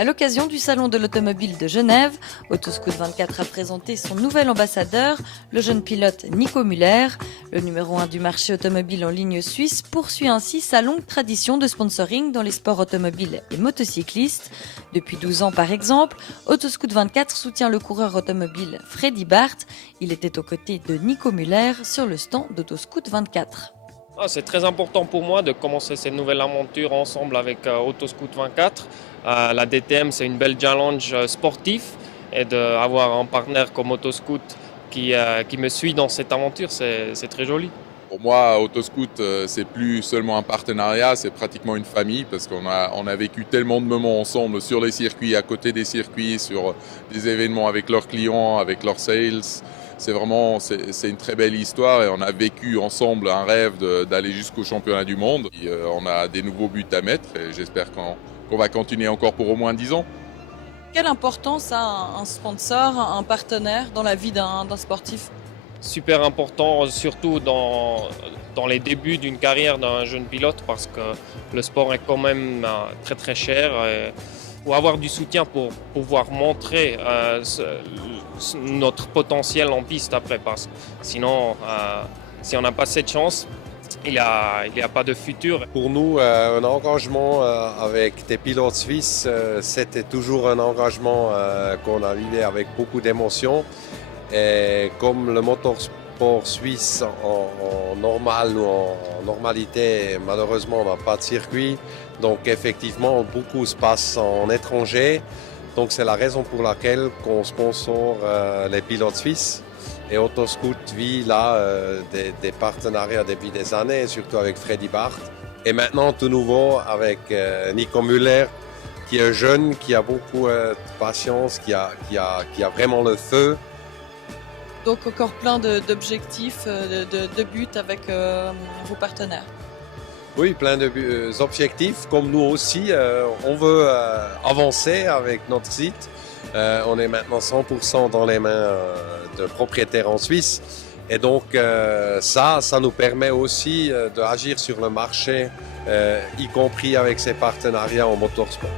À l'occasion du Salon de l'Automobile de Genève, Autoscout24 a présenté son nouvel ambassadeur, le jeune pilote Nico Müller. Le numéro 1 du marché automobile en ligne suisse poursuit ainsi sa longue tradition de sponsoring dans les sports automobiles et motocyclistes. Depuis 12 ans par exemple, Autoscout24 soutient le coureur automobile Freddy Barth. Il était aux côtés de Nico Müller sur le stand d'Autoscout24. C'est très important pour moi de commencer cette nouvelle aventure ensemble avec Autoscout24. La DTM, c'est une belle challenge sportif et d'avoir un partenaire comme Autoscout qui me suit dans cette aventure, c'est très joli. Pour moi, Autoscout, c'est plus seulement un partenariat, c'est pratiquement une famille parce qu'on a vécu tellement de moments ensemble sur les circuits, à côté des circuits, sur des événements avec leurs clients, avec leurs sales. C'est une très belle histoire et on a vécu ensemble un rêve d'aller jusqu'au championnat du monde. Et, on a des nouveaux buts à mettre et j'espère qu'on va continuer encore pour au moins 10 ans. Quelle importance a un sponsor, un partenaire dans la vie d'un sportif ? Super important, surtout dans les débuts d'une carrière d'un jeune pilote parce que le sport est quand même très très cher. Pour avoir du soutien pour pouvoir montrer notre potentiel en piste après, parce que sinon, si on n'a pas cette chance, il n'y a pas de futur. Pour nous, un engagement avec des pilotes suisses, c'était toujours un engagement qu'on a vivé avec beaucoup d'émotion. Et comme le motorsport suisse en normal ou en normalité, malheureusement, on n'a pas de circuit. Donc effectivement, beaucoup se passe en étranger. Donc c'est la raison pour laquelle qu'on sponsor les pilotes suisses. Et Autoscout vit là des partenariats depuis des années, surtout avec Freddy Barth. Et maintenant tout nouveau avec Nico Müller, qui est jeune, qui a beaucoup de patience, qui a vraiment le feu. Donc encore plein d'objectifs, de buts avec vos partenaires. Oui, plein d'objectifs. Comme nous aussi, on veut avancer avec notre site. On est maintenant 100% dans les mains de propriétaires en Suisse. Et donc ça nous permet aussi d'agir sur le marché, y compris avec ces partenariats en motorsport.